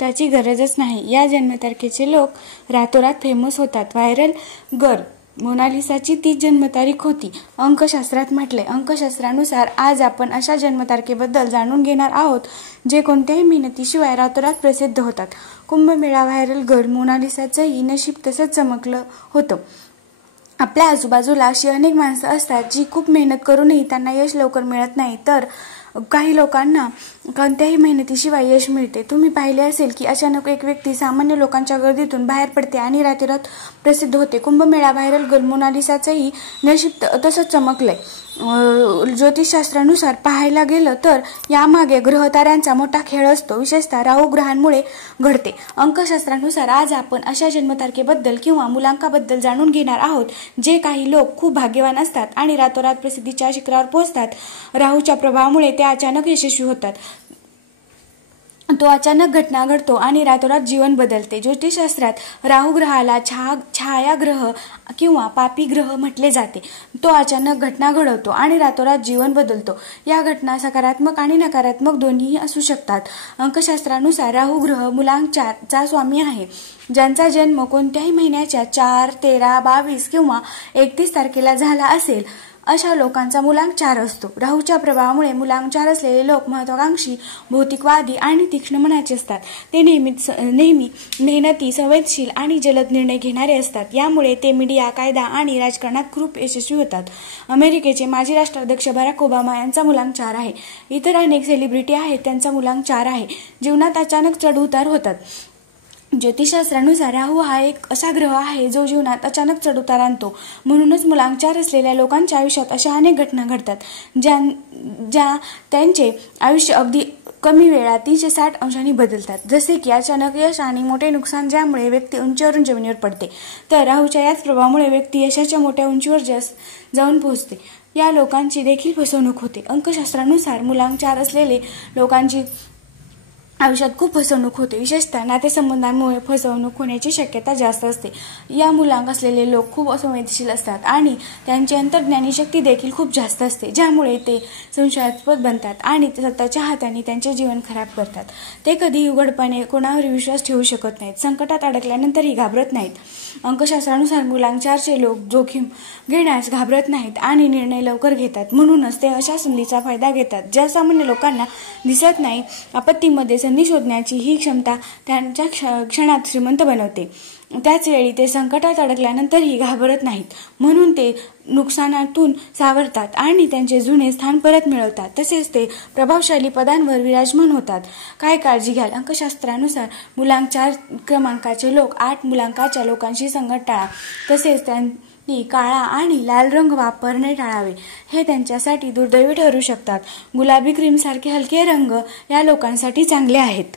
त्याची गरजच नाही। या जन्मतारखेचे लोक रातोरात फेमस होतात। व्हायरल गर्ल मोनालिसाची 30 जन्मतारीख होती। अंकशास्त्रात म्हटले। अंकशास्त्रानुसार आज आपण अशा जन्मतारखेबद्दल जाणून घेणार आहोत जे कोणत्याही मेहनतीशिवाय रातोरात प्रसिद्ध होतात। कुंभमेळा व्हायरल गर्ल मोनालिसाचंही नशीब तसंच चमकलं होतं। आपल्या आजूबाजूला अशी अनेक माणसं असतात जी खूप मेहनत करूनही त्यांना यश लवकर मिळत नाही, तर काही लोकांना कोणत्याही मेहनतीशिवाय यश मिळते। तुम्ही पाहिले असेल की अचानक एक व्यक्ती सामान्य लोकांच्या गर्दीतून बाहेर पडते आणि रातोरात प्रसिद्ध होते। कुंभमेळा व्हायरल गर्ल मोनालिसाचंही नशीब तसंच चमकलंय। ज्योतिषशास्त्रानुसार पाहायला गेलं तर यामागे ग्रहताऱ्यांचा मोठा खेळ असतो, विशेषतः राहू ग्रहांमुळे घडते। अंकशास्त्रानुसार आज आपण अशा जन्मतारखेबद्दल किंवा मुलांकाबद्दल जाणून घेणार आहोत जे काही लोक खूप भाग्यवान असतात आणि रातोरात प्रसिद्धीच्या शिखरावर पोहोचतात। राहूच्या प्रभावामुळे ते अचानक यशस्वी होतात। तो अचानक घटना घडतो आणि रातोरात जीवन बदलते। ज्योतिषशास्त्रात राहू ग्रहाला छायाग्रह किंवा पापी ग्रह म्हटले जाते। तो अचानक घटना घडवतो आणि रातोरात जीवन बदलतो। या घटना सकारात्मक आणि नकारात्मक दोन्हीही असू शकतात। अंकशास्त्रानुसार राहू ग्रह मुलांचा स्वामी आहे। ज्यांचा जन्म कोणत्याही महिन्याच्या 4, 13, 22 किंवा 31 तारखेला झाला असेल अशा लोकांचा मुलांक 4 असतो। राहूच्या प्रभावामुळे मुलांक 4 असलेले लोक महत्वाकांक्षी, भौतिकवादी आणि तीक्ष्ण मनाचे असतात। ते नेहमी मेहनती, संवेदनशील आणि जलद निर्णय घेणारे असतात। यामुळे ते मीडिया, कायदा आणि राजकारणात खूप यशस्वी होतात। अमेरिकेचे माजी राष्ट्राध्यक्ष बराक ओबामा यांचा मुलांक 4 आहे। इतर अनेक सेलिब्रिटी आहेत त्यांचा मुलांक 4 आहे। जीवनात अचानक चढ-उतार होतात। ज्योतिषशास्त्रानुसार राहू हा एक असा ग्रह आहे जो जीवनात अचानक चढ-उतार आणतो। म्हणूनच मुलांक 4 असलेल्या लोकांच्या आयुष्यात अशा अनेक घटना घडतात ज्या त्यांचे आयुष्य अगदी कमी वेळात 360 अंशांनी बदलतात। जसे की अचानक यश आणि मोठे नुकसान, ज्यामुळे व्यक्ती उंचीवरून जमिनीवर पडते। तर राहूच्या याच प्रभावामुळे व्यक्ती यशाच्या मोठ्या उंचीवर जाऊन पोहोचते। या लोकांची देखील फसवणूक होते। अंकशास्त्रानुसार मुलांक 4 असलेले लोकांची आयुष्यात खूप फसवणूक होते, विशेषतः नातेसंबंधांमुळे फसवणूक होण्याची शक्यता जास्त असते। या मुलांक असलेले लोक खूप असंवेदनशील असतात आणि त्यांची अंतर्ज्ञानी शक्ती देखील खूप जास्त असते, ज्यामुळे ते संशयास्पद बनतात आणि स्वतःच्या हाताने त्यांचे जीवन खराब करतात। ते कधीही उघडपणे कोणावर विश्वास ठेवू शकत नाहीत, संकटात अडकल्यानंतरही घाबरत नाहीत। अंकशास्त्रानुसार मुलांक 4चे लोक जोखीम घेण्यास घाबरत नाहीत आणि निर्णय लवकर घेतात। म्हणूनच ते अशा संधीचा फायदा घेतात ज्या सामान्य लोकांना दिसत नाही। आपत्तीमध्ये संधी शोधण्याची ही क्षमता त्यांच्या क्षणात श्रीमंत बनवते। त्याच वेळी ते संकटात अडकल्यानंतरही घाबरत नाहीत, म्हणून ते नुकसानातून सावरतात आणि त्यांचे जुने स्थान परत मिळवतात। तसेच ते प्रभावशाली पदांवर विराजमान होतात। काय काळजी घ्याल? अंकशास्त्रानुसार मुलांक 4 क्रमांकाचे लोक 8 मुलांकाच्या लोकांशी संगत टाळा। तसेच त्यांनी काळा आणि लाल रंग वापरणे टाळावे, हे त्यांच्यासाठी दुर्दैवी ठरू शकतात। गुलाबी, क्रीम सारखे हलके रंग या लोकांसाठी चांगले आहेत।